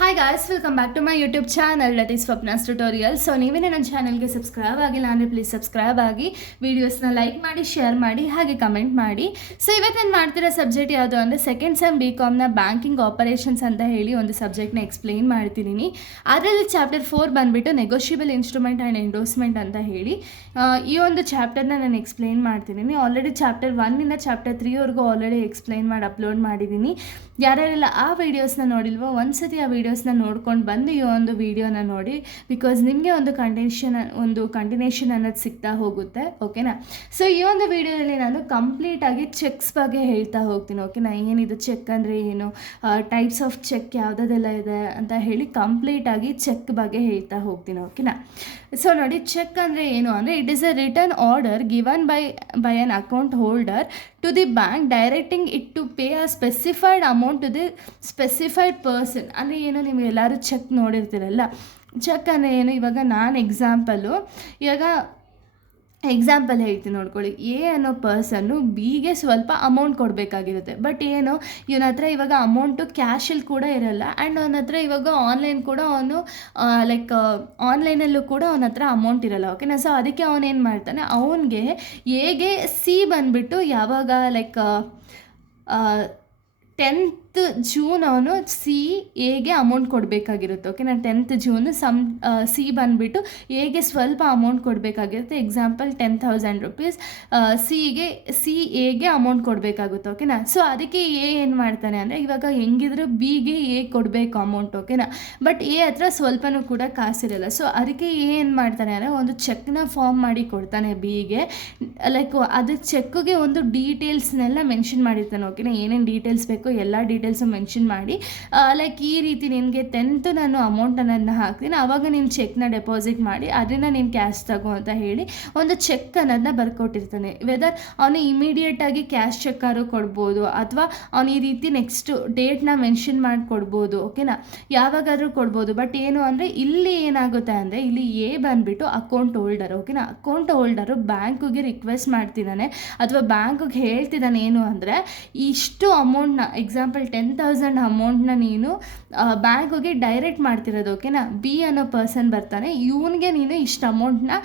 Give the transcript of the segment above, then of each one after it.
Hi guys, welcome back to my YouTube channel that is Swapna's tutorial. So ನೀವೇ ನನ್ನ ಚಾನಲ್ಗೆ subscribe ಆಗಿಲ್ಲ ಅಂದರೆ ಪ್ಲೀಸ್ ಸಬ್ಸ್ಕ್ರೈಬ್ ಆಗಿ, ವೀಡಿಯೋಸ್ನ ಲೈಕ್ ಮಾಡಿ, ಶೇರ್ ಮಾಡಿ, ಹಾಗೆ ಕಮೆಂಟ್ ಮಾಡಿ. ಸೊ ಇವತ್ತು ನಾನು ಮಾಡ್ತಿರೋ ಸಬ್ಜೆಕ್ಟ್ ಯಾವುದು ಅಂದರೆ ಸೆಕೆಂಡ್ ಸೆಮ್ BComನ ಬ್ಯಾಂಕಿಂಗ್ ಆಪರೇಷನ್ಸ್ ಅಂತ ಹೇಳಿ ಒಂದು ಸಬ್ಜೆಕ್ಟ್ನ ಎಕ್ಸ್ಪ್ಲೇನ್ ಮಾಡ್ತಿದ್ದೀನಿ. ಅದರಲ್ಲಿ ಚಾಪ್ಟರ್ 4 ಬಂದುಬಿಟ್ಟು ನೆಗೋಷಿಯಬಲ್ ಇನ್ಸ್ಟ್ರೂಮೆಂಟ್ ಆ್ಯಂಡ್ ಎಂಡೋಸ್ಮೆಂಟ್ ಅಂತ ಹೇಳಿ ಈ ಒಂದು ಚಾಪ್ಟರ್ನ ನಾನು ಎಕ್ಸ್ಪ್ಲೇನ್ ಮಾಡ್ತಿದ್ದೀನಿ. ಆಲ್ರೆಡಿ ಚಾಪ್ಟರ್ 1ಇಂದ ಚಾಪ್ಟರ್ 3ವರೆಗೂ ಆಲ್ರೆಡಿ ಎಕ್ಸ್ಪ್ಲೇನ್ ಮಾಡಿ ಅಪ್ಲೋಡ್ ಮಾಡಿದ್ದೀನಿ. ಯಾರ್ಯಾರೆಲ್ಲ ಆ ವೀಡಿಯೋಸ್ನ ನೋಡಿಲ್ವೋ ಒಂದ್ಸತಿ ಆ ವೀಡಿಯೋಸ್ನ ನೋಡ್ಕೊಂಡು ಬಂದು ಈ ಒಂದು ವೀಡಿಯೋನ ನೋಡಿ, ಬಿಕಾಸ್ ನಿಮಗೆ ಒಂದು ಕಂಟಿನ್ಯೂಷನ್ ಅನ್ನೋದು ಸಿಗ್ತಾ ಹೋಗುತ್ತೆ. ಓಕೆನಾ? ಸೊ ಈ ಒಂದು ವೀಡಿಯೋದಲ್ಲಿ ನಾನು ಕಂಪ್ಲೀಟಾಗಿ ಚೆಕ್ಸ್ ಬಗ್ಗೆ ಹೇಳ್ತಾ ಹೋಗ್ತೀನಿ. ಓಕೆನಾ? ಏನಿದು ಚೆಕ್ ಅಂದರೆ ಏನು, ಟೈಪ್ಸ್ ಆಫ್ ಚೆಕ್ ಯಾವುದೆಲ್ಲ ಇದೆ ಅಂತ ಹೇಳಿ ಕಂಪ್ಲೀಟಾಗಿ ಚೆಕ್ ಬಗ್ಗೆ ಹೇಳ್ತಾ ಹೋಗ್ತೀನಿ. ಓಕೆನಾ? ಸೊ ನೋಡಿ, ಚೆಕ್ ಅಂದರೆ ಏನು ಅಂದರೆ it is a written order given by an account holder to the bank directing it to pay a specified amount to the specified person. ಅಂದರೆ ಏನು, ನೀವು ಎಲ್ಲರೂ ಚೆಕ್ ನೋಡಿರ್ತೀರಲ್ಲ. ಚೆಕ್ ಅಂದರೆ ಏನು, ಇವಾಗ ನಾನು ಎಕ್ಸಾಂಪಲ್ ಹೇಳ್ತೀನಿ ನೋಡ್ಕೊಳ್ಳಿ. ಎ ಅನ್ನೋ ಪರ್ಸನ್ನು ಬಿಗೆ ಸ್ವಲ್ಪ ಅಮೌಂಟ್ ಕೊಡಬೇಕಾಗಿರುತ್ತೆ. ಬಟ್ ಏನು, ಇವನ ಹತ್ರ ಇವಾಗ ಅಮೌಂಟು ಕ್ಯಾಶಲ್ಲಿ ಕೂಡ ಇರಲ್ಲ. ಆ್ಯಂಡ್ ಅವನ ಹತ್ರ ಇವಾಗ ಆನ್ಲೈನ್ ಕೂಡ ಅವನು ಆನ್ಲೈನಲ್ಲೂ ಕೂಡ ಅವನ ಹತ್ರ ಅಮೌಂಟ್ ಇರಲ್ಲ. ಓಕೆನಾ? ಸೊ ಅದಕ್ಕೆ ಅವನೇನು ಮಾಡ್ತಾನೆ, ಅವನಿಗೆ ಎಗೆ ಸಿ ಬಂದುಬಿಟ್ಟು ಯಾವಾಗ 10th ಜೂನ್ ಅವನು ಸಿ ಎಗೆ ಅಮೌಂಟ್ ಕೊಡಬೇಕಾಗಿರುತ್ತೆ. ಓಕೆನಾ? 10th ಜೂನ್ ಸಿ ಬಂದುಬಿಟ್ಟು ಎಗೆ ಸ್ವಲ್ಪ ಅಮೌಂಟ್ ಕೊಡಬೇಕಾಗಿರುತ್ತೆ. ಎಕ್ಸಾಂಪಲ್ 10,000 ರೂಪೀಸ್ ಸಿ ಎಗೆ ಅಮೌಂಟ್ ಕೊಡಬೇಕಾಗುತ್ತೆ. ಓಕೆನಾ? ಸೊ ಅದಕ್ಕೆ ಎ ಏನು ಮಾಡ್ತಾನೆ ಅಂದರೆ, ಇವಾಗ ಹೆಂಗಿದ್ರು ಬಿಗೆ ಎ ಕೊಡಬೇಕು ಅಮೌಂಟ್. ಓಕೆನಾ? ಬಟ್ ಎ ಹತ್ರ ಸ್ವಲ್ಪನೂ ಕೂಡ ಕಾಸಿರಲ್ಲ. ಸೊ ಅದಕ್ಕೆ ಏನು ಮಾಡ್ತಾನೆ ಅಂದರೆ ಒಂದು ಚೆಕ್ನ ಫಾರ್ಮ್ ಮಾಡಿ ಕೊಡ್ತಾನೆ ಬಿಗೆ. ಅದು ಚೆಕ್ಗೆ ಒಂದು ಡೀಟೇಲ್ಸ್ನೆಲ್ಲ ಮೆನ್ಷನ್ ಮಾಡಿರ್ತಾನೆ. ಓಕೆನಾ? ಏನೇನು ಡೀಟೇಲ್ಸ್ ಬೇಕೋ ಎಲ್ಲ ಡೀಟೇಲ್ಸು ಮೆನ್ಷನ್ ಮಾಡಿ, ಈ ರೀತಿ ನಿನಗೆ 10th ನಾನು ಅಮೌಂಟನ್ನು ಹಾಕ್ತೀನಿ, ಆವಾಗ ನೀನು ಚೆಕ್ನ ಡೆಪಾಸಿಟ್ ಮಾಡಿ ಅದನ್ನು ನೀನು ಕ್ಯಾಶ್ ತಗೋ ಅಂತ ಹೇಳಿ ಒಂದು ಚೆಕ್ ಅನ್ನೋದನ್ನ ಬರ್ಕೊಟ್ಟಿರ್ತಾನೆ. ವೆದರ್ ಅವನು ಇಮಿಡಿಯೇಟಾಗಿ ಕ್ಯಾಶ್ ಚೆಕ್ಕಾರು ಕೊಡ್ಬೋದು, ಅಥವಾ ಅವನು ಈ ರೀತಿ ನೆಕ್ಸ್ಟ್ ಡೇಟ್ನ ಮೆನ್ಷನ್ ಮಾಡಿ ಕೊಡ್ಬೋದು. ಓಕೆನಾ? ಯಾವಾಗಾದರೂ ಕೊಡ್ಬೋದು. ಬಟ್ ಏನು ಅಂದರೆ ಇಲ್ಲಿ ಏನಾಗುತ್ತೆ ಅಂದರೆ, ಇಲ್ಲಿ ಎ ಬಂದುಬಿಟ್ಟು ಅಕೌಂಟ್ ಹೋಲ್ಡರ್. ಓಕೆನಾ? ಅಕೌಂಟ್ ಹೋಲ್ಡರು ಬ್ಯಾಂಕಿಗೆ ರಿಕ್ವೆಸ್ಟ್ ಮಾಡ್ತಿದ್ದಾನೆ ಅಥವಾ ಬ್ಯಾಂಕಿಗೆ ಹೇಳ್ತಿದ್ದಾನೆ ಏನು ಅಂದರೆ, ಇಷ್ಟು ಅಮೌಂಟ್ನ ಎಕ್ಸಾಂಪಲ್ 10,000 ಅಮೌಂಟ್ನ ನೀನು ಬ್ಯಾಂಕಿಗೆ ಡೈರೆಕ್ಟ್ ಮಾಡ್ತಿರೋದು. ಓಕೆನಾ? ಬಿ ಅನ್ನೋ ಪರ್ಸನ್ ಬರ್ತಾನೆ, ಇವನಿಗೆ ನೀನು ಇಷ್ಟು ಅಮೌಂಟ್ನ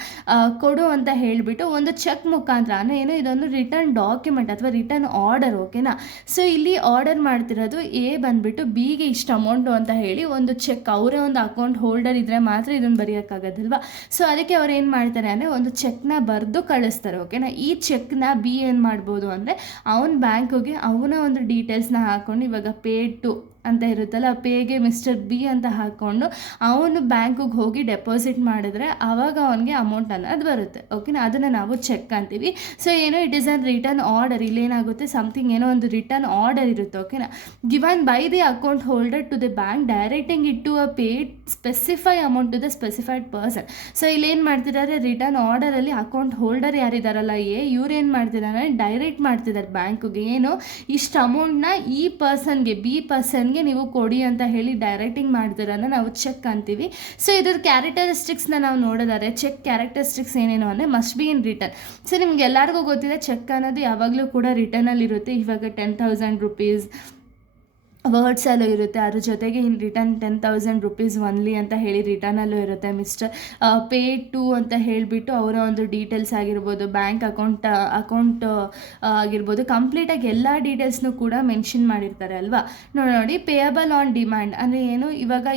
ಕೊಡು ಅಂತ ಹೇಳಿಬಿಟ್ಟು ಒಂದು ಚೆಕ್ ಮುಖಾಂತರ, ಅಂದರೆ ಏನು, ಇದೊಂದು ರಿಟರ್ನ್ ಡಾಕ್ಯುಮೆಂಟ್ ಅಥವಾ ರಿಟರ್ನ್ ಆರ್ಡರ್. ಓಕೆನಾ? ಸೊ ಇಲ್ಲಿ ಆರ್ಡರ್ ಮಾಡ್ತಿರೋದು ಎ ಬಂದುಬಿಟ್ಟು ಬಿಗೆ ಇಷ್ಟು ಅಮೌಂಟು ಅಂತ ಹೇಳಿ ಒಂದು ಚೆಕ್, ಅವರೇ ಒಂದು ಅಕೌಂಟ್ ಹೋಲ್ಡರ್ ಇದ್ದರೆ ಮಾತ್ರ ಇದನ್ನು ಬರೆಯೋಕ್ಕಾಗೋದಲ್ವಾ. ಸೊ ಅದಕ್ಕೆ ಅವ್ರು ಏನು ಮಾಡ್ತಾರೆ ಅಂದರೆ ಒಂದು ಚೆಕ್ನ ಬರೆದು ಕಳಿಸ್ತಾರೆ. ಓಕೆನಾ? ಈ ಚೆಕ್ನ ಬಿ ಏನು ಮಾಡ್ಬೋದು ಅಂದರೆ, ಅವನ ಬ್ಯಾಂಕಿಗೆ ಅವನ ಒಂದು ಡೀಟೇಲ್ಸ್ನ ಹಾಕ್ಕೊಂಡು, ಇವಾಗ ಪೇಡ್ ಟು ಅಂತ ಇರುತ್ತಲ್ಲ, ಪೇಗೆ ಮಿಸ್ಟರ್ ಬಿ ಅಂತ ಹಾಕ್ಕೊಂಡು ಅವನು ಬ್ಯಾಂಕಿಗೆ ಹೋಗಿ ಡೆಪಾಸಿಟ್ ಮಾಡಿದ್ರೆ ಆವಾಗ ಅವನಿಗೆ ಅಮೌಂಟ್ ಅನ್ನೋದು ಬರುತ್ತೆ. ಓಕೆನಾ? ಅದನ್ನು ನಾವು ಚೆಕ್ ಅಂತೀವಿ. ಸೊ ಏನೋ it is an return order. ಇಲ್ಲೇನಾಗುತ್ತೆ, ಸಮಥಿಂಗ್ ಏನೋ ಒಂದು ರಿಟರ್ನ್ ಆರ್ಡರ್ ಇರುತ್ತೆ. ಓಕೆನಾ? Given by the account holder to the bank directing it to a paid specify amount to the specified person. So ಇಲ್ಲೇನು ಮಾಡ್ತಿದ್ದಾರೆ, ರಿಟರ್ನ್ ಆರ್ಡರಲ್ಲಿ ಅಕೌಂಟ್ ಹೋಲ್ಡರ್ ಯಾರಿದ್ದಾರಲ್ಲ ಇವ್ರು ಏನು ಮಾಡ್ತಿದ್ದಾರೆ, ಡೈರೆಕ್ಟ್ ಮಾಡ್ತಿದ್ದಾರೆ ಬ್ಯಾಂಕಿಗೆ, ಏನು ಇಷ್ಟು ಅಮೌಂಟ್ನ ಈ ಪರ್ಸನ್ಗೆ, ಬಿ ಪರ್ಸನ್ಗೆ ನೀವು ಕೊಡಿ ಅಂತ ಹೇಳಿ ಡೈರೆಕ್ಟಿಂಗ್ ಮಾಡ್ತಿರೋದನ್ನ ನಾವು ಚೆಕ್ ಅಂತೀವಿ. ಸೊ ಇದ್ರ ಕ್ಯಾರೆಕ್ಟರಿಸ್ಟಿಕ್ಸ್ನ ನಾವು ನೋಡೋದಾದ್ರೆ, ಚೆಕ್ ಕ್ಯಾರೆಕ್ಟರಿಸ್ಟಿಕ್ಸ್ ಏನೇನು ಅಂದರೆ must be in return. So ನಿಮ್ಗೆ ಎಲ್ಲರಿಗೂ ಗೊತ್ತಿದೆ, ಚೆಕ್ ಅನ್ನೋದು ಯಾವಾಗಲೂ ಕೂಡ ರಿಟರ್ನಲ್ಲಿರುತ್ತೆ. ಇವಾಗ 10,000 ರೂಪೀಸ್ ವರ್ಡ್ಸಲ್ಲೂ ಇರುತ್ತೆ, ಅದ್ರ ಜೊತೆಗೆ ಇನ್ ರಿಟರ್ನ್ 10,000 ರೂಪೀಸ್ ಒನ್ಲಿ ಅಂತ ಹೇಳಿ ರಿಟರ್ನಲ್ಲೂ ಇರುತ್ತೆ. ಮಿಸ್ಟರ್ ಪೇ ಟು ಅಂತ ಹೇಳಿಬಿಟ್ಟು ಅವರ ಒಂದು ಡೀಟೇಲ್ಸ್ ಆಗಿರ್ಬೋದು, ಬ್ಯಾಂಕ್ ಅಕೌಂಟ್ ಆಗಿರ್ಬೋದು, ಕಂಪ್ಲೀಟಾಗಿ ಎಲ್ಲ ಡೀಟೇಲ್ಸ್ನೂ ಕೂಡ ಮೆನ್ಷನ್ ಮಾಡಿರ್ತಾರೆ ಅಲ್ವಾ. ನೋಡಿ, ಪೇಯಬಲ್ ಆನ್ ಡಿಮ್ಯಾಂಡ್ ಅಂದರೆ ಏನು, ಇವಾಗ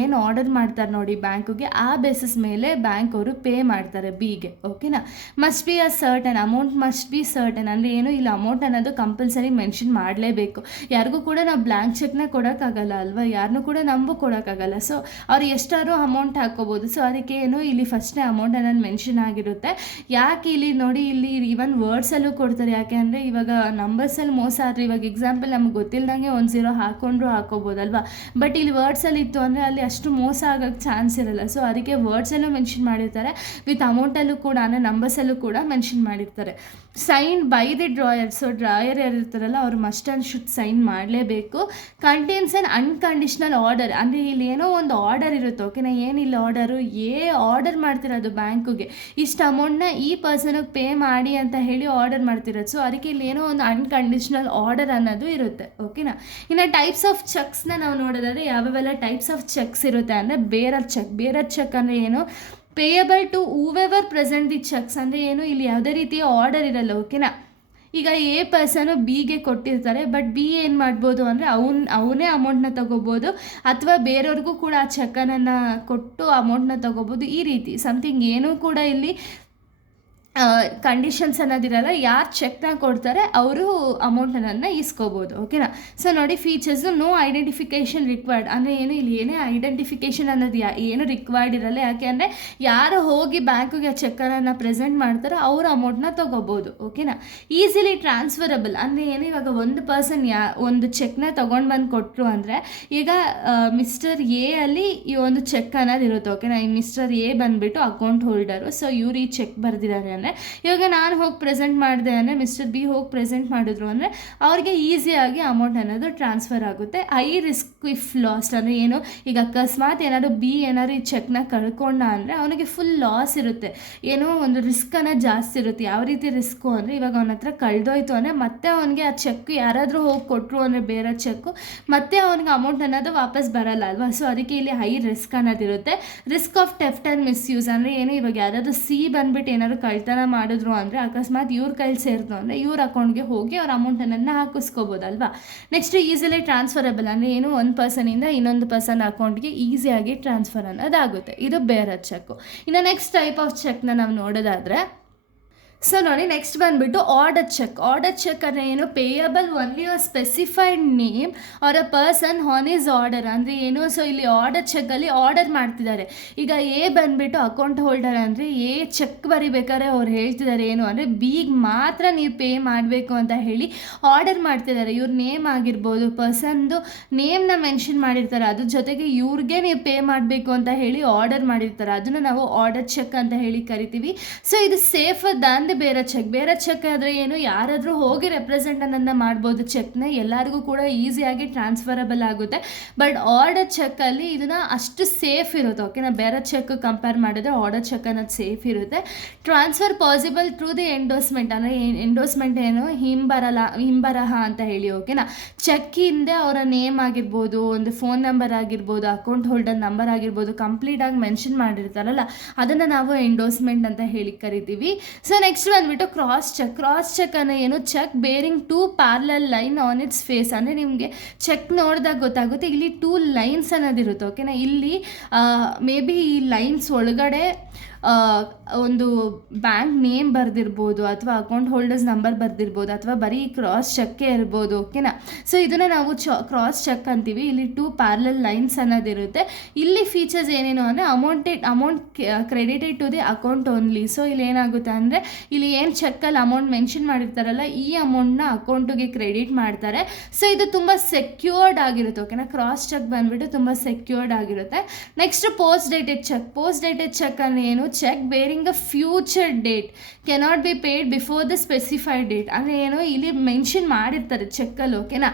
ಏನು ಆರ್ಡರ್ ಮಾಡ್ತಾರೆ ನೋಡಿ ಬ್ಯಾಂಕಿಗೆ, ಆ ಬೇಸಿಸ್ ಮೇಲೆ ಬ್ಯಾಂಕ್ ಅವರು ಪೇ ಮಾಡ್ತಾರೆ ಬಿಗೆ. ಓಕೆನಾ? Must be a certain amount, must be certain ಅಂದರೆ ಏನು, ಇಲ್ಲಿ ಅಮೌಂಟ್ ಅನ್ನೋದು ಕಂಪಲ್ಸರಿ ಮೆನ್ಷನ್ ಮಾಡಲೇಬೇಕು. ಯಾರಿಗೂ ಕೂಡ ನಾವು ಬ್ಲ್ಯಾಂಕ್ ಚೆಕ್ನ ಕೊಡೋಕ್ಕಾಗಲ್ಲ ಅಲ್ವಾ, ಯಾರನ್ನೂ ಕೂಡ ನಮಗೂ ಕೊಡೋಕ್ಕಾಗಲ್ಲ. ಸೊ ಅವ್ರು ಎಷ್ಟಾದ್ರೂ ಅಮೌಂಟ್ ಹಾಕ್ಕೋಬೋದು. ಸೊ ಅದಕ್ಕೆ ಏನು, ಇಲ್ಲಿ ಫಸ್ಟ್ನೇ ಅಮೌಂಟ್ ಅನ್ನೋದು ಮೆನ್ಷನ್ ಆಗಿರುತ್ತೆ. ಯಾಕೆ ಇಲ್ಲಿ ನೋಡಿ, ಇಲ್ಲಿ ಈವನ್ ವರ್ಡ್ಸಲ್ಲೂ ಕೊಡ್ತಾರೆ. ಯಾಕೆ ಅಂದರೆ ಇವಾಗ ನಂಬರ್ಸಲ್ಲಿ ಮೋಸ ಆದರೆ, ಇವಾಗ ಎಕ್ಸಾಂಪಲ್ ನಮ್ಗೆ ಗೊತ್ತಿಲ್ಲದಂಗೆ 10 ಹಾಕ್ಕೊಂಡ್ರು ಹಾಕೋಬೋದಲ್ವಾ. ಬಟ್ ಇಲ್ಲಿ ವರ್ಡ್ಸಲ್ಲಿ ಇತ್ತು ಅಂದರೆ ಅಲ್ಲಿ ಅಷ್ಟು ಮೋಸ ಆಗೋಕ್ಕೆ ಚಾನ್ಸ್ ಇರಲ್ಲ. ಸೊ ಅದಕ್ಕೆ ವರ್ಡ್ಸಲ್ಲೂ ಮೆನ್ಷನ್ ಮಾಡಿರ್ತಾರೆ, ವಿತ್ ಅಮೌಂಟಲ್ಲೂ ಕೂಡ ಅಂದರೆ ನಂಬರ್ಸಲ್ಲೂ ಕೂಡ ಮೆನ್ಷನ್ ಮಾಡಿರ್ತಾರೆ. Sign by the drawer. So drawer ಯಾರಿರ್ತಾರಲ್ಲ ಅವ್ರು ಮಸ್ಟ್ ಆ್ಯಂಡ್ ಶುಡ್ ಸೈನ್ ಮಾಡಲೇಬೇಕು. Contains an unconditional order. ಅಂದರೆ ಇಲ್ಲಿ ಏನೋ ಒಂದು ಆರ್ಡರ್ ಇರುತ್ತೆ, ಓಕೆನಾ. ಏನಿಲ್ಲ ಆರ್ಡರು, ಆರ್ಡರ್ ಮಾಡ್ತಿರೋದು ಬ್ಯಾಂಕಿಗೆ ಇಷ್ಟು ಅಮೌಂಟ್ನ ಈ ಪರ್ಸನಿಗೆ ಪೇ ಮಾಡಿ ಅಂತ ಹೇಳಿ ಆರ್ಡರ್ ಮಾಡ್ತಿರೋದು. ಸೊ ಅದಕ್ಕೆ ಇಲ್ಲಿ ಏನೋ ಒಂದು ಅನ್ಕಂಡೀಷ್ನಲ್ ಆರ್ಡರ್ ಅನ್ನೋದು ಇರುತ್ತೆ, ಓಕೆನಾ. ಇನ್ನು ಟೈಪ್ಸ್ ಆಫ್ ಚೆಕ್ಸ್ನ ನಾವು ನೋಡೋದಾದರೆ ಯಾವ್ಯಾವೆಲ್ಲ ಟೈಪ್ಸ್ ಆಫ್ ಚೆಕ್ಸ್ ಇರುತ್ತೆ ಅಂದರೆ ಬೇರರ್ ಚೆಕ್ ಅಂದರೆ ಏನು, payable to whoever present the cheques. ಅಂದರೆ ಏನು, ಇಲ್ಲಿ ಯಾವುದೇ ರೀತಿಯ ಆರ್ಡರ್ ಇರಲ್ಲ, ಓಕೆನಾ. ಈಗ ಎ ಪರ್ಸನು ಬಿಗೆ ಕೊಟ್ಟಿರ್ತಾರೆ, ಬಟ್ ಬಿ ಏನು ಮಾಡ್ಬೋದು ಅಂದರೆ ಅವನೇ ಅಮೌಂಟ್ನ ತೊಗೋಬೋದು, ಅಥವಾ ಬೇರೆಯವ್ರಿಗೂ ಕೂಡ ಆ ಚೆಕ್ಕನ್ನು ಕೊಟ್ಟು ಅಮೌಂಟ್ನ ತೊಗೋಬೋದು. ಈ ರೀತಿ ಸಮಥಿಂಗ್ ಏನೂ ಕೂಡ ಇಲ್ಲಿ ಕಂಡೀಷನ್ಸ್ ಅನ್ನೋದಿರಲ್ಲ. ಯಾರು ಚೆಕ್ನ ಕೊಡ್ತಾರೆ ಅವರು ಅಮೌಂಟನ್ನು ಇಸ್ಕೋಬೋದು, ಓಕೆನಾ. ಸೊ ನೋಡಿ ಫೀಚರ್ಸು, ನೋ ಐಡೆಂಟಿಫಿಕೇಷನ್ ರಿಕ್ವೈರ್ಡ್. ಅಂದರೆ ಏನು, ಇಲ್ಲಿ ಏನೇ ಐಡೆಂಟಿಫಿಕೇಷನ್ ಅನ್ನೋದು ಏನು ರಿಕ್ವೈರ್ಡ್ ಇರಲ್ಲ. ಯಾಕೆ ಅಂದರೆ ಯಾರು ಹೋಗಿ ಬ್ಯಾಂಕಿಗೆ ಚೆಕ್ಕನ್ನು ಪ್ರೆಸೆಂಟ್ ಮಾಡ್ತಾರೋ ಅವರು ಅಮೌಂಟ್ನ ತೊಗೋಬೋದು, ಓಕೆನಾ. ಈಸಿಲಿ ಟ್ರಾನ್ಸ್ಫರಬಲ್ ಅಂದರೆ ಏನು, ಇವಾಗ ಒಂದು ಪರ್ಸನ್ ಒಂದು ಚೆಕ್ನ ತೊಗೊಂಡು ಬಂದು ಕೊಟ್ಟರು ಅಂದರೆ, ಈಗ ಮಿಸ್ಟರ್ ಎ ಅಲ್ಲಿ ಈ ಒಂದು ಚೆಕ್ ಅನ್ನೋದು ಇರುತ್ತೆ, ಓಕೆನಾ. ಈ ಮಿಸ್ಟರ್ ಎ ಬಂದುಬಿಟ್ಟು ಅಕೌಂಟ್ ಹೋಲ್ಡರು. ಸೊ ಇವ್ರು ಈ ಚೆಕ್ ಬರೆದಿದ್ದಾರೆ ಅಂದರೆ, ಇವಾಗ ನಾನು ಹೋಗಿ ಪ್ರೆಸೆಂಟ್ ಮಾಡಿದೆ ಅಂದರೆ ಮಿಸ್ಟರ್ ಬಿ ಹೋಗಿ ಪ್ರೆಸೆಂಟ್ ಮಾಡಿದ್ರು ಅಂದರೆ ಅವ್ರಿಗೆ ಈಸಿಯಾಗಿ ಅಮೌಂಟ್ ಅನ್ನೋದು ಟ್ರಾನ್ಸ್ಫರ್ ಆಗುತ್ತೆ. ಐ ರಿಸ್ಕ್ ಇಫ್ ಲಾಸ್ಟ್ ಅಂದರೆ ಏನು, ಈಗ ಅಕಸ್ಮಾತ್ ಏನಾದ್ರು ಬಿ ಏನಾದ್ರು ಈ ಚೆಕ್ನ ಕಳ್ಕೊಂಡ ಅಂದರೆ ಅವನಿಗೆ ಫುಲ್ ಲಾಸ್ ಇರುತ್ತೆ, ಏನೋ ಒಂದು ರಿಸ್ಕ್ ಅನ್ನೋದು ಜಾಸ್ತಿ ಇರುತ್ತೆ. ಯಾವ ರೀತಿ ರಿಸ್ಕು ಅಂದರೆ, ಇವಾಗ ಅವನ ಹತ್ರ ಕಳೆದೋಯ್ತು ಅಂದರೆ ಮತ್ತೆ ಅವನಿಗೆ ಆ ಚೆಕ್ ಯಾರಾದರೂ ಹೋಗಿ ಕೊಟ್ಟರು ಅಂದರೆ ಬೇರೆ ಚೆಕ್ಕು ಮತ್ತೆ ಅವನಿಗೆ ಅಮೌಂಟ್ ಅನ್ನೋದು ವಾಪಸ್ ಬರಲ್ಲ ಅಲ್ವಾ. ಸೊ ಅದಕ್ಕೆ ಇಲ್ಲಿ ಹೈ ರಿಸ್ಕ್ ಅನ್ನೋದಿರುತ್ತೆ. Risk of theft and misuse ಅಂದರೆ ಏನು, ಇವಾಗ ಯಾರಾದರೂ ಸಿ ಬಂದುಬಿಟ್ಟು ಏನಾದ್ರು ಕಳ್ತನ ಮಾಡಿದ್ರು ಅಂದರೆ ಅಕಸ್ಮಾತ್ ಇವ್ರ ಕೈಲಿ ಸೇರಿದ್ರು ಅಂದರೆ ಇವ್ರ ಅಕೌಂಟ್ಗೆ ಹೋಗಿ ಅವ್ರ ಅಮೌಂಟನ್ನು ಹಾಕಿಸ್ಕೋಬೋದಲ್ವಾ. ನೆಕ್ಸ್ಟ್ ಈಸಿಲಿ ಟ್ರಾನ್ಸ್ಫರಬಲ್ ಅಂದರೆ ಏನು, ಒಂದು ಪರ್ಸನಿಂದ ಇನ್ನೊಂದು ಪರ್ಸನ್ ಅಕೌಂಟ್ಗೆ ಈಸಿಯಾಗಿ ಟ್ರಾನ್ಸ್ಫರ್ ಅನ್ನೋದಾಗುತ್ತೆ. ಇದು ಬೇರರ್ ಚೆಕ್ಕು. ಇನ್ನು ನೆಕ್ಸ್ಟ್ ಟೈಪ್ ಆಫ್ ಚೆಕ್ನ ನಾವು ನೋಡೋದಾದರೆ, ಸೊ ನೋಡಿ ನೆಕ್ಸ್ಟ್ ಬಂದುಬಿಟ್ಟು ಆರ್ಡರ್ ಚೆಕ್. ಆರ್ಡರ್ ಚೆಕ್ ಅಂದರೆ ಏನು, payable only a specified name or a person on his order. ಅಂದರೆ ಏನು, ಸೊ ಇಲ್ಲಿ ಆರ್ಡರ್ ಚೆಕ್ಕಲ್ಲಿ ಆರ್ಡರ್ ಮಾಡ್ತಿದ್ದಾರೆ. ಈಗ ಎ ಬಂದುಬಿಟ್ಟು ಅಕೌಂಟ್ ಹೋಲ್ಡರ್ ಅಂದರೆ ಎ ಚೆಕ್ ಬರಿಬೇಕಾದ್ರೆ ಅವ್ರು ಹೇಳ್ತಿದ್ದಾರೆ ಏನು ಅಂದರೆ ಬಿಗೆ ಮಾತ್ರ ನೀವು ಪೇ ಮಾಡಬೇಕು ಅಂತ ಹೇಳಿ ಆರ್ಡರ್ ಮಾಡ್ತಿದ್ದಾರೆ. ಇವ್ರ ನೇಮ್ ಆಗಿರ್ಬೋದು, ಪರ್ಸನ್ದು ನೇಮ್ನ ಮೆನ್ಷನ್ ಮಾಡಿರ್ತಾರೆ, ಅದ್ರ ಜೊತೆಗೆ ಇವ್ರಿಗೆ ನೀವು ಪೇ ಮಾಡಬೇಕು ಅಂತ ಹೇಳಿ ಆರ್ಡರ್ ಮಾಡಿರ್ತಾರೆ. ಅದನ್ನು ನಾವು ಆರ್ಡರ್ ಚೆಕ್ ಅಂತ ಹೇಳಿ ಕರಿತೀವಿ. ಸೊ ಇದು ಸೇಫರ್ ದಾನ್ ಬೇರೆ ಚೆಕ್ ಆದರೆ ಏನು, ಯಾರಾದರೂ ಹೋಗಿ ರೆಪ್ರೆಸೆಂಟನ್ನು ಮಾಡ್ಬೋದು ಚೆಕ್ನ, ಎಲ್ಲರಿಗೂ ಕೂಡ ಈಸಿಯಾಗಿ ಟ್ರಾನ್ಸ್ಫರಬಲ್ ಆಗುತ್ತೆ. ಬಟ್ ಆರ್ಡರ್ ಚೆಕ್ಕಲ್ಲಿ ಇದನ್ನು ಅಷ್ಟು ಸೇಫ್ ಇರುತ್ತೆ, ಓಕೆನಾ. ಬೇರೆ ಚೆಕ್ ಕಂಪೇರ್ ಮಾಡಿದ್ರೆ ಆರ್ಡರ್ ಚೆಕ್ ಅನ್ನೋದು ಸೇಫ್ ಇರುತ್ತೆ. Transfer possible through the endorsement ಅಂದರೆ ಎಂಡೋಸ್ಮೆಂಟ್ ಏನು, ಹಿಂಬರಹ ಅಂತ ಹೇಳಿ, ಓಕೆನಾ. ಚೆಕ್ ಹಿಂದೆ ಅವರ ನೇಮ್ ಆಗಿರ್ಬೋದು, ಒಂದು ಫೋನ್ ನಂಬರ್ ಆಗಿರ್ಬೋದು, ಅಕೌಂಟ್ ಹೋಲ್ಡರ್ ನಂಬರ್ ಆಗಿರ್ಬೋದು ಕಂಪ್ಲೀಟಾಗಿ ಮೆನ್ಷನ್ ಮಾಡಿರ್ತಾರಲ್ಲ, ಅದನ್ನು ನಾವು ಎಂಡೋಸ್ಮೆಂಟ್ ಅಂತ ಹೇಳಿ ಕರಿತೀವಿ. ಸೊ ನೆಕ್ಸ್ಟ್ ಬಂದ್ಬಿಟ್ಟು ಕ್ರಾಸ್ ಚೆಕ್ ಅಂದರೆ ಏನು, cheque bearing 2 parallel line on its face. ಅಂದರೆ ನಿಮಗೆ ಚೆಕ್ ನೋಡಿದಾಗ ಗೊತ್ತಾಗುತ್ತೆ ಇಲ್ಲಿ 2 ಲೈನ್ಸ್ ಅನ್ನೋದಿರುತ್ತೆ, ಓಕೆನಾ. ಇಲ್ಲಿ ಮೇ ಬಿ ಈ ಲೈನ್ಸ್ ಒಳಗಡೆ ಒಂದು ಬ್ಯಾಂಕ್ ನೇಮ್ ಬರೆದಿರ್ಬೋದು, ಅಥವಾ ಅಕೌಂಟ್ ಹೋಲ್ಡರ್ಸ್ ನಂಬರ್ ಬರೆದಿರ್ಬೋದು, ಅಥವಾ ಬರೀ ಕ್ರಾಸ್ ಚೆಕ್ಕೇ ಇರ್ಬೋದು, ಓಕೆನಾ. ಸೊ ಇದನ್ನು ನಾವು ಕ್ರಾಸ್ ಚೆಕ್ ಅಂತೀವಿ. ಇಲ್ಲಿ 2 ಪ್ಯಾರಲಲ್ ಲೈನ್ಸ್ ಅನ್ನೋದಿರುತ್ತೆ. ಇಲ್ಲಿ ಫೀಚರ್ಸ್ ಏನೇನು ಅಂದರೆ amount credited to the account only. So ಇಲ್ಲಿ ಏನಾಗುತ್ತೆ ಅಂದರೆ, ಇಲ್ಲಿ ಏನು ಚೆಕ್ಕಲ್ಲಿ ಅಮೌಂಟ್ ಮೆನ್ಷನ್ ಮಾಡಿರ್ತಾರಲ್ಲ ಈ ಅಮೌಂಟ್ನ ಅಕೌಂಟಿಗೆ ಕ್ರೆಡಿಟ್ ಮಾಡ್ತಾರೆ. ಸೊ ಇದು ತುಂಬ ಸೆಕ್ಯೂರ್ಡ್ ಆಗಿರುತ್ತೆ, ಓಕೆನಾ. ಕ್ರಾಸ್ ಚೆಕ್ ಬಂದುಬಿಟ್ಟು ತುಂಬ ಸೆಕ್ಯೂರ್ಡ್ ಆಗಿರುತ್ತೆ. ನೆಕ್ಸ್ಟ್ ಪೋಸ್ಟ್ ಡೇಟೆಡ್ ಚೆಕ್ ಅಂದರೆ ಏನು, cheque bearing a future date cannot be paid before the specified date. ಅಂದರೆ ಏನು, ಇಲ್ಲಿ ಮೆನ್ಷನ್ ಮಾಡಿರ್ತಾರೆ ಚೆಕ್ಕಲ್ಲಿ, ಓಕೆನಾ.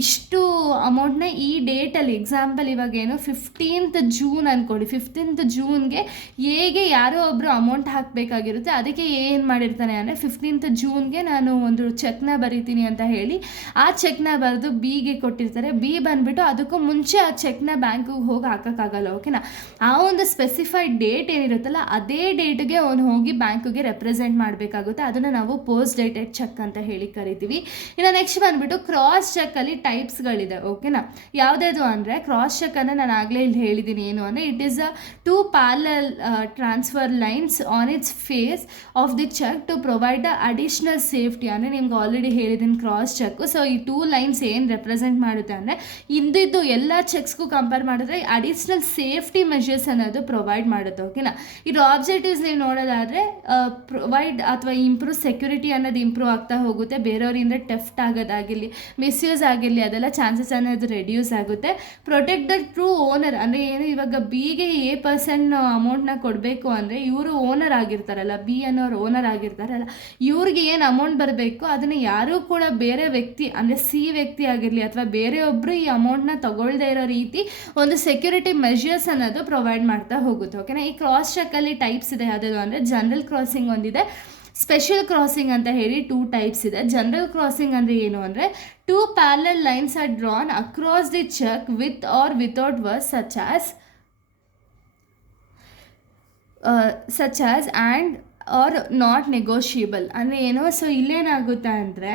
ಇಷ್ಟು ಅಮೌಂಟ್ನ ಈ ಡೇಟಲ್ಲಿ, ಎಕ್ಸಾಂಪಲ್ ಇವಾಗ ಏನು 15th ಜೂನ್ ಅಂದ್ಕೊಳ್ಳಿ, 15th ಜೂನ್ಗೆ ಹೇಗೆ ಯಾರೋ ಒಬ್ಬರು ಅಮೌಂಟ್ ಹಾಕಬೇಕಾಗಿರುತ್ತೆ. ಅದಕ್ಕೆ ಏನು ಮಾಡಿರ್ತಾನೆ ಅಂದರೆ 15th ಜೂನ್ಗೆ ನಾನು ಒಂದು ಚೆಕ್ನ ಬರೀತೀನಿ ಅಂತ ಹೇಳಿ ಆ ಚೆಕ್ನ ಬರೆದು ಬಿಗೆ ಕೊಟ್ಟಿರ್ತಾರೆ. ಬಿ ಬಂದುಬಿಟ್ಟು ಅದಕ್ಕೂ ಮುಂಚೆ ಆ ಚೆಕ್ನ ಬ್ಯಾಂಕಿಗೆ ಹೋಗಿ ಹಾಕೋಕ್ಕಾಗಲ್ಲ, ಓಕೆನಾ. ಆ ಒಂದು ಸ್ಪೆಸಿಫೈಡ್ ಡೇಟ್ ಏನಿರುತ್ತಲ್ಲ ಅದೇ ಡೇಟ್ಗೆ ಅವನು ಹೋಗಿ ಬ್ಯಾಂಕಿಗೆ ರೆಪ್ರೆಸೆಂಟ್ ಮಾಡಬೇಕಾಗುತ್ತೆ. ಅದನ್ನು ನಾವು ಪೋಸ್ಟ್ ಡೇಟೆಡ್ ಚೆಕ್ ಅಂತ ಹೇಳಿ ಕರಿತೀವಿ. ಇನ್ನು ನೆಕ್ಸ್ಟ್ ಬಂದುಬಿಟ್ಟು ಕ್ರಾಸ್ ಚೆಕ್ಕಲ್ಲಿ ಟೈಪ್ಸ್ಗಳಿದೆ, ಓಕೆನಾ. ಯಾವುದೇದು ಅಂದರೆ ಕ್ರಾಸ್ ಚೆಕ್ಕನ್ನು ನಾನು ಆಗಲೇ ಇಲ್ಲಿ ಹೇಳಿದ್ದೀನಿ ಏನು ಅಂದರೆ, it is a 2 parallel transfer lines on its face of the cheque to provide a additional safety. ಅಂದರೆ ನಿಮ್ಗೆ ಆಲ್ರೆಡಿ ಹೇಳಿದ್ದೀನಿ ಕ್ರಾಸ್ ಚೆಕ್ಕು. ಸೊ ಈ 2 ಲೈನ್ಸ್ ಏನು ರೆಪ್ರೆಸೆಂಟ್ ಮಾಡುತ್ತೆ ಅಂದರೆ, ಇಂದಿದ್ದು ಎಲ್ಲ ಚೆಕ್ಸ್ಗೂ ಕಂಪೇರ್ ಮಾಡಿದ್ರೆ ಅಡಿಷ್ನಲ್ ಸೇಫ್ಟಿ ಮೆಷರ್ಸ್ ಅನ್ನೋದು ಪ್ರೊವೈಡ್ ಮಾಡುತ್ತೆ, ಓಕೆನಾ. ಇದು ಆಬ್ಜೆಕ್ಟಿವ್ಸ್ ನೀವು ನೋಡೋದಾದರೆ ಪ್ರೊವೈಡ್ ಅಥವಾ ಇಂಪ್ರೂವ್ ಸೆಕ್ಯೂರಿಟಿ ಅನ್ನೋದು ಇಂಪ್ರೂವ್ ಆಗ್ತಾ ಹೋಗುತ್ತೆ. ಬೇರೆಯವರಿಂದ ಟೆಫ್ಟ್ ಆಗೋದಾಗಿರಲಿ, ಮಿಸ್ಯೂಸ್ ಆಗಿರಲಿ, ಅದೆಲ್ಲ ಚಾನ್ಸಸ್ ಅನ್ನೋದು ರೆಡ್ಯೂಸ್ ಆಗುತ್ತೆ. ಪ್ರೊಟೆಕ್ಟ್ ದ ಟ್ರೂ ಓನರ್ ಅಂದರೆ ಏನು, ಇವಾಗ ಬಿಗೆ A% ಅಮೌಂಟ್ನ ಕೊಡಬೇಕು ಅಂದರೆ ಇವರು ಓನರ್ ಆಗಿರ್ತಾರಲ್ಲ, ಬಿ ಅನ್ನೋರು ಓನರ್ ಆಗಿರ್ತಾರಲ್ಲ, ಇವ್ರಿಗೆ ಏನು ಅಮೌಂಟ್ ಬರಬೇಕು ಅದನ್ನು ಯಾರೂ ಕೂಡ ಬೇರೆ ವ್ಯಕ್ತಿ ಅಂದರೆ ಸಿ ವ್ಯಕ್ತಿ ಆಗಿರಲಿ ಅಥವಾ ಬೇರೆಯೊಬ್ಬರು ಈ ಅಮೌಂಟ್ನ ತಗೊಳ್ಳದೇ ಇರೋ ರೀತಿ ಒಂದು ಸೆಕ್ಯೂರಿಟಿ ಮೆಷರ್ಸ್ ಅನ್ನೋದು ಪ್ರೊವೈಡ್ ಮಾಡ್ತಾ ಹೋಗುತ್ತೆ. ಓಕೆನಾ. ಈ ಕ್ರಾಸ್ ಚೆಕ್ಕಲ್ಲಿ ಟೈಪ್ಸ್ ಇದೆ ಯಾವುದಾದ್ರು ಅಂದರೆ ಜನರಲ್ ಕ್ರಾಸಿಂಗ್ ಒಂದಿದೆ, ಸ್ಪೆಷಲ್ ಕ್ರಾಸಿಂಗ್ ಅಂತ ಹೇಳಿ 2 ಟೈಪ್ಸ್ ಇದೆ. ಜನರಲ್ ಕ್ರಾಸಿಂಗ್ ಅಂದರೆ ಏನು ಅಂದರೆ 2 parallel lines are drawn across the cheque with or without words such as and or not negotiable ಅಂದರೆ ಏನು. ಸೊ ಇಲ್ಲೇನಾಗುತ್ತೆ ಅಂದರೆ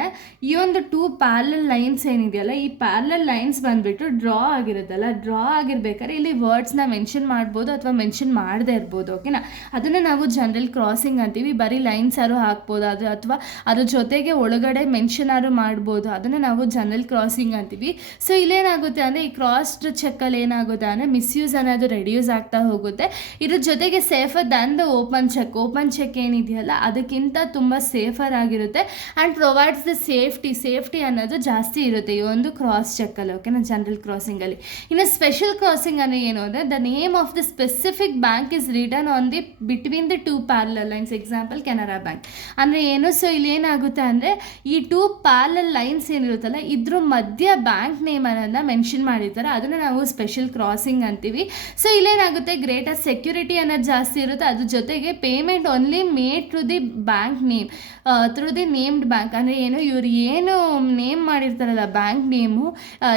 ಈ ಒಂದು 2 ಪ್ಯಾರಲಲ್ ಲೈನ್ಸ್ ಏನಿದೆಯಲ್ಲ, ಈ ಪ್ಯಾರಲಲ್ ಲೈನ್ಸ್ ಬಂದುಬಿಟ್ಟು ಡ್ರಾ ಆಗಿರುತ್ತಲ್ಲ, ಡ್ರಾ ಆಗಿರ್ಬೇಕಾದ್ರೆ ಇಲ್ಲಿ ವರ್ಡ್ಸ್ನ ಮೆನ್ಷನ್ ಮಾಡ್ಬೋದು ಅಥವಾ ಮೆನ್ಷನ್ ಮಾಡದೇ ಇರ್ಬೋದು. ಓಕೆನಾ. ಅದನ್ನು ನಾವು ಜನರಲ್ ಕ್ರಾಸಿಂಗ್ ಅಂತೀವಿ. ಬರೀ ಲೈನ್ಸ್ ಯಾರು ಹಾಕ್ಬೋದು ಅದು, ಅಥವಾ ಅದ್ರ ಜೊತೆಗೆ ಒಳಗಡೆ ಮೆನ್ಷನ್ ಯಾರು ಮಾಡ್ಬೋದು, ಅದನ್ನು ನಾವು ಜನರಲ್ ಕ್ರಾಸಿಂಗ್ ಅಂತೀವಿ. ಸೊ ಇಲ್ಲೇನಾಗುತ್ತೆ ಅಂದರೆ ಈ ಕ್ರಾಸ್ಡ್ ಚೆಕ್ಕಲ್ಲಿ ಏನಾಗುತ್ತೆ ಅಂದರೆ ಮಿಸ್ಯೂಸ್ ಅನ್ನೋದು ರೆಡ್ಯೂಸ್ ಆಗ್ತಾ ಹೋಗುತ್ತೆ. ಇದ್ರ ಜೊತೆಗೆ safer than the open cheque ಏನಿದೆಯಲ್ಲ ಅದಕ್ಕಿಂತ ತುಂಬ ಸೇಫರ್ ಆಗಿರುತ್ತೆ ಆ್ಯಂಡ್ ಪ್ರೊವೈಡ್ಸ್ ದ ಸೇಫ್ಟಿ ಅನ್ನೋದು ಜಾಸ್ತಿ ಇರುತ್ತೆ ಈ ಒಂದು ಕ್ರಾಸ್ ಚೆಕ್ಕಲ್ಲಿ. ಓಕೆನಾ. ಜನರಲ್ ಕ್ರಾಸಿಂಗಲ್ಲಿ. ಇನ್ನು ಸ್ಪೆಷಲ್ ಕ್ರಾಸಿಂಗ್ ಅಂದರೆ ಏನು ಅಂದರೆ the name of the specific bank is return on the between the 2 parallel lines. Example Canara bank ಅಂದರೆ ಏನು. ಸೊ ಇಲ್ಲಿ ಏನಾಗುತ್ತೆ ಅಂದರೆ ಈ 2 ಪ್ಯಾರಲಲ್ ಲೈನ್ಸ್ ಏನಿರುತ್ತಲ್ಲ ಇದ್ರ ಮಧ್ಯ ಬ್ಯಾಂಕ್ ನೇಮ್ ಅನ್ನೋದನ್ನ ಮೆನ್ಷನ್ ಮಾಡಿರ್ತಾರೆ, ಅದನ್ನು ನಾವು ಸ್ಪೆಷಲ್ ಕ್ರಾಸಿಂಗ್ ಅಂತೀವಿ. ಸೊ ಇಲ್ಲೇನಾಗುತ್ತೆ ಗ್ರೇಟರ್ ಸೆಕ್ಯೂರಿಟಿ ಅನ್ನೋದು ಜಾಸ್ತಿ ಇರುತ್ತೆ. ಅದ್ರ ಜೊತೆಗೆ payment only made through the bank name, through the named bank ಅಂದರೆ ಏನು, ಇವರು ಏನು ನೇಮ್ ಮಾಡಿರ್ತಾರಲ್ಲ ಬ್ಯಾಂಕ್ ನೇಮು,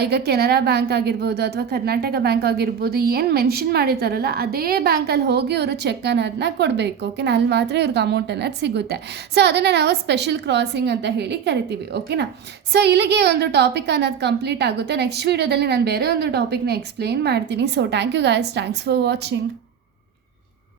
ಈಗ ಕೆನರಾ ಬ್ಯಾಂಕ್ ಆಗಿರ್ಬೋದು ಅಥವಾ ಕರ್ನಾಟಕ ಬ್ಯಾಂಕ್ ಆಗಿರ್ಬೋದು, ಏನು ಮೆನ್ಷನ್ ಮಾಡಿರ್ತಾರಲ್ಲ ಅದೇ ಬ್ಯಾಂಕಲ್ಲಿ ಹೋಗಿ ಇವರು ಚೆಕ್ ಅನ್ನೋದನ್ನ ಕೊಡಬೇಕು. ಓಕೆನಾ. ಅಲ್ಲಿ ಮಾತ್ರ ಇವ್ರಿಗೆ ಅಮೌಂಟ್ ಅನ್ನೋದು ಸಿಗುತ್ತೆ. ಸೊ ಅದನ್ನು ನಾವು ಸ್ಪೆಷಲ್ ಕ್ರಾಸಿಂಗ್ ಅಂತ ಹೇಳಿ ಕರಿತೀವಿ. ಓಕೆನಾ. ಸೊ ಇಲ್ಲಿಗೆ ಒಂದು ಟಾಪಿಕ್ ಅನ್ನೋದು ಕಂಪ್ಲೀಟ್ ಆಗುತ್ತೆ. ನೆಕ್ಸ್ಟ್ ವೀಡಿಯೋದಲ್ಲಿ ನಾನು ಬೇರೆ ಒಂದು ಟಾಪಿಕ್ನ ಎಕ್ಸ್ಪ್ಲೇನ್ ಮಾಡ್ತೀನಿ. So thank you guys, thanks for watching.